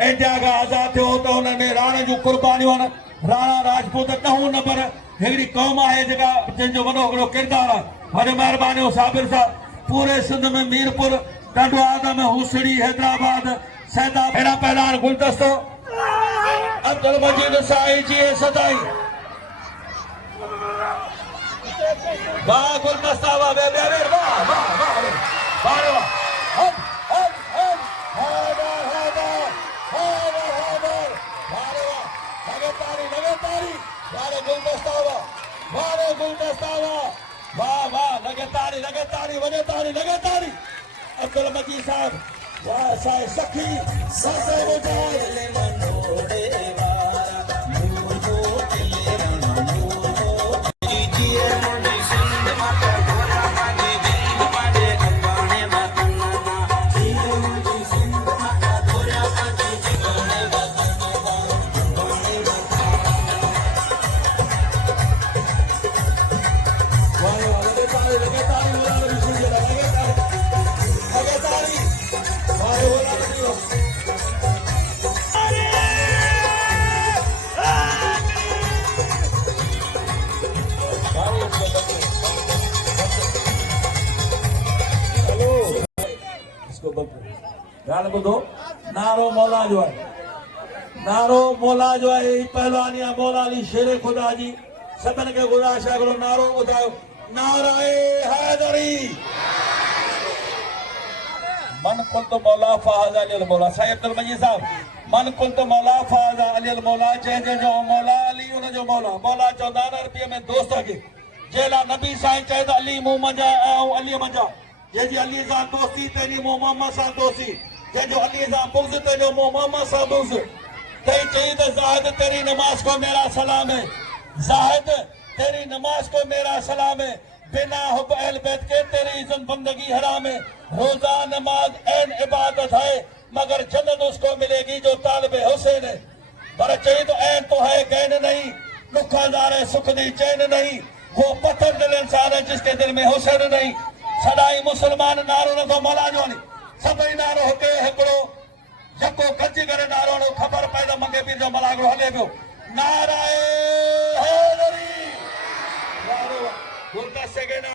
India का आज़ाद थियो तो उनमें राणा जूं कुर्बानियूं आहिनि। राणा राजपूत 9 नंबर हिकिड़ी क़ौम आहे जेका जंहिंजो वॾो हिकिड़ो किरदारु आहे। वॾी महिरबानी साबिर साहब। पूरे सिंध में मीरपुर, ॾाढो आदम, हुसड़ी, हैदराबाद, सैदाब, अहिड़ा पहलवान गुलदस्तो अब्दुल मजीद साईं जी सदाई। वाह गुलदस्ता, वाह वाह वाह वाह वाह वाह वाह। वाह वाह लगे तारी वजे तारी। अब्दुल मजीद साहब वाह साईं सखी ससे बुझाए गाल बुधो। नारो मौला जो है, नारो मौला जो है। पहलवानी मौला अली शेर खुदा जी सभिनि खे गुज़ारिश आहे हिकिड़ो नारो ॿुधायो। नाराए हैदरी। मन कुंत मौला फ़ाज़ा अली मौला। साईं अब्दुल मजीद साहब, मन कुंत मौला फ़ाज़ा अली मौला। जंहिंजो मौला अली उनजो मौला। मौला चवंदा आहिनि अरबीअ में दोस्त खे, जंहिं नबी साईं चए त अली मूं मंझा ऐं अली मंझा। जंहिंजी अली सां दोस्ती तेरी मूं मोहम्मद सां दोस्ती। जंहिंजो अली सां बुग़्ज़ तेजो मूं मोहम्मद सां बुग़्ज़। तई चई त ज़ाहिद तेरी नमाज को मेरा सलाम है। ज़ाहिद तेरी नमाज को मेरा सलाम है। बिना हुब अहल बैत के तेरी इज़्ज़त बंदगी हराम है। रोजा नमाज ऐन इबादत है, मगर जन्नत उसको मिलेगी जो तालिब हुसैन है। पर चई तो ऐन तो है गैन नहीं, दुखादार सुख दी चैन नहीं। वो पत्थर दिल इंसान है जिसके दिल में हुसैन नहीं। सदाई मुसलमान नारो रखो मौला जो नहीं। सभी नारो होके